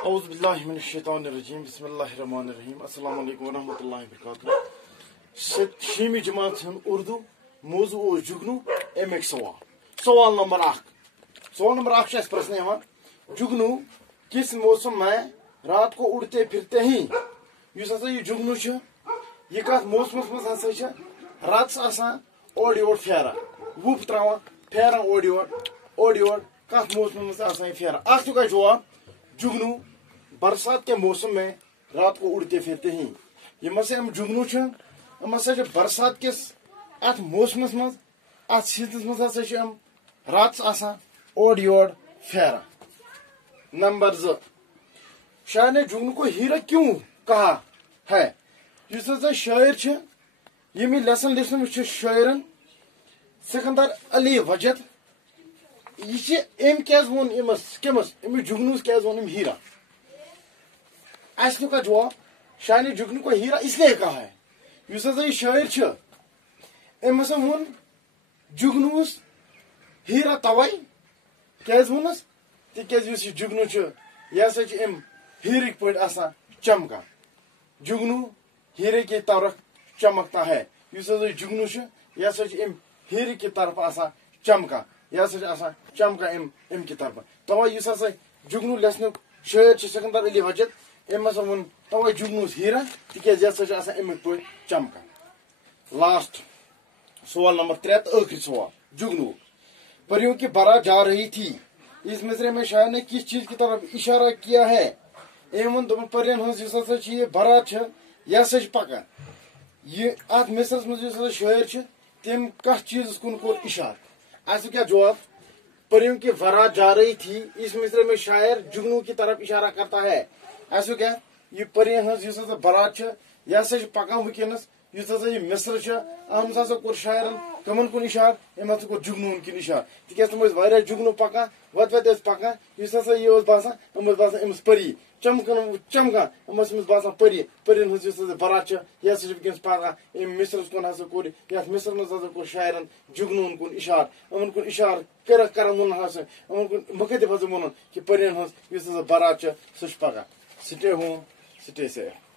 اعوذ باللہ من الشیطان الرجیم بسم اللہ الرحمن الرحیم السلام علیکم ورحمۃ اللہ وبرکاتہ شیمی جماعت ہند اردو موضوع اوس جگنو امیک سوال نمبر 1 اس پرسن جگنو کس موسم میں رات کو اڑتے پھرتے ہی اس ہسا یہ جگنو یہ کت موسمس مز ہسا راتس آسان اور یور پھیران وُپ تراوان پھیران اور یور کت موسم مز آسان یہ پھیران اخ چھ جواب جگنو برسات کے موسم میں رات کو اڑتے پھرتے ہیں یہ مسا جگنو ام ہسا برسات کس ات موسمس مز ات سیزنس مز ہسا راتس آسان اور یور پھیران نمبر 2 شاعر نے جگنو کو ہیرا کیوں کہا ہے اس ہسا شاعر یم لیسن لیچھمت شاعرن سکندر علی وجد یہ ام کیاز وون کمس جگنوس کیاز وون ہیرا اس کا جواب شاعر نے جگنو کو ہیرا اس لیے کہا ہے اس ہسا یہ شاعر ام ہسا وون جگنوس ہیرا توے کیاز وونس تکیاز اس جگنو یہ ہسا ام ہیرک پہ آسان چمکان جگنو ہیرے کی طرف چمکتا ہے اس ہسا جگنو یہ ہسا ام ہیرے کی طرف آسان چمکان یہ ہسا آسان چمکان ام کی طرف توے اس ہسا جگنو لیسن شاعر سکندر علی وجد ام ہسا وون توے جگنوس ہیرا تکیاز یہ ہسا آسان امک پہ چمکان لاسٹ سوال نمبر 3 آخری سوال جگنو پریوں کی بارات جا رہی تھی اس مصرے میں شاعر نے کس چیز کی طرف اشارہ کیا ہے ایون دپن پرین ہز اس ہسا یہ بارات یہ ہسا پکان یہ ات مصرس مز اس شاعر تم کت چیز کن کور اشارہ اس کیا جواب پریوں کی بارات جا رہی تھی اس مصرے میں شاعر جگنو کی طرف اشارہ کرتا ہے اس کیا یہ پرین ہز اس بارات یہ ہسا پکان ونکس اس ہسا یہ مصر ام ہسا کور شاعرن کمن کن اشار ام ہسا کور جگنو کن اشار تکیاز تم واریاہ جگنو پکان وت پکان اس ہسا یہ باسان باسان امس پری چمکان امس باسان پری پرین ہز اس بارات یہ ہسا ونکس پکان ام مصرس کن ہسا کور یتھ مصر مز ہسا کور شاعرن جگنو کن اشار امن کن اشار کران وون ہسا امن کن مخاطب ہسا وونن کہ پرین ہز اس بارات سہ پکان سٹے ہوم سٹے سیف